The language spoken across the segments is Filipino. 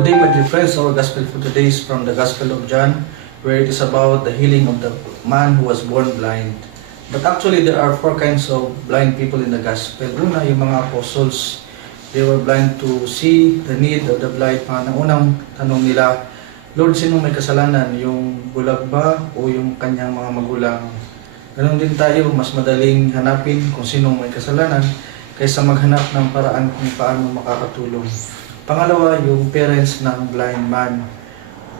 Good day, my dear friends. Our gospel for today is from the Gospel of John, where it is about the healing of the man who was born blind. But actually, there are four kinds of blind people in the gospel. Una, yung mga apostles, they were blind to see the need of the blind man. Ang unang tanong nila, Lord, sinong may kasalanan? Yung bulag ba o yung kanyang mga magulang? Ganon din tayo, mas madaling hanapin kung sinong may kasalanan kaysa maghanap ng paraan kung paano makakatulong. Pangalawa, yung parents ng blind man.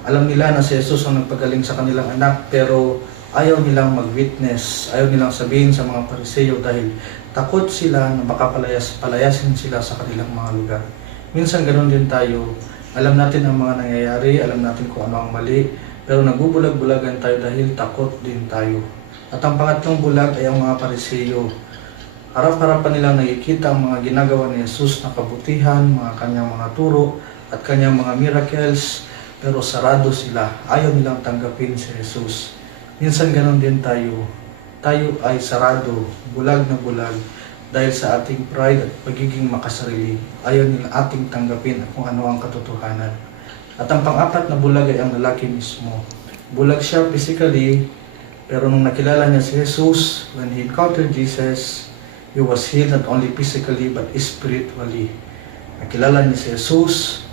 Alam nila na si Jesus ang nagpagaling sa kanilang anak, pero ayaw nilang mag-witness, ayaw nilang sabihin sa mga Pariseo dahil takot sila na baka palayasin sila sa kanilang mga lugar. Minsan ganoon din tayo. Alam natin ang mga nangyayari, alam natin kung ano ang mali, pero nagbubulag-bulagan tayo dahil takot din tayo. At ang pangatlong bulag ay ang mga Pariseo. Harap-harapan nilang nakikita ang mga ginagawa ni Jesus na kabutihan, mga kanyang mga turo at kanyang mga miracles, pero sarado sila. Ayaw nilang tanggapin si Jesus. Minsan ganon din tayo. Tayo ay sarado, bulag na bulag, dahil sa ating pride at pagiging makasarili. Ayaw nila ating tanggapin kung ano ang katotohanan. At ang pang-apat na bulag ay ang lalaki mismo. Bulag siya physically, pero nung nakilala niya si Jesus, when he encountered Jesus, he was healed not only physically but spiritually. Nakilala niya si Jesus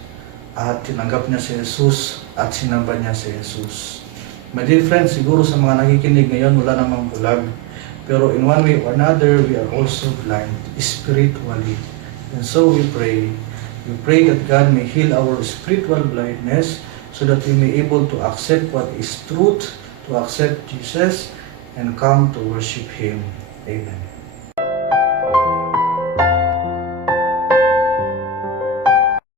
at tinanggap niya si Jesus at sinamba niya si Jesus. My dear friends, siguro sa mga nakikinig ngayon wala namang bulag. Pero in one way or another, we are also blind spiritually. And so we pray. We pray that God may heal our spiritual blindness so that we may be able to accept what is truth, to accept Jesus, and come to worship Him. Amen.